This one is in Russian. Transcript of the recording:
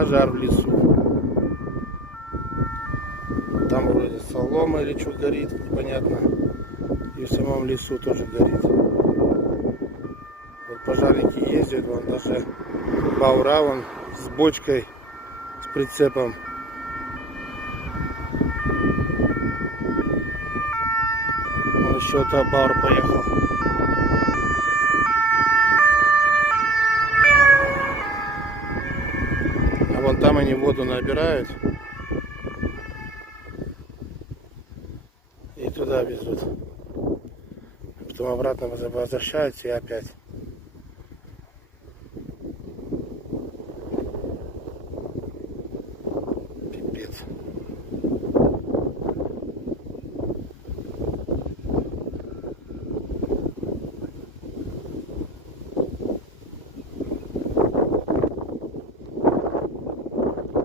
Пожар в лесу. Там вроде солома или что горит, непонятно. И в самом лесу тоже горит. Вот пожарники ездят, вон даже Баура вон с бочкой, с прицепом. Вон еще та Баур поехал. А вон там они воду набирают и туда везут. Потом обратно возвращаются и опять.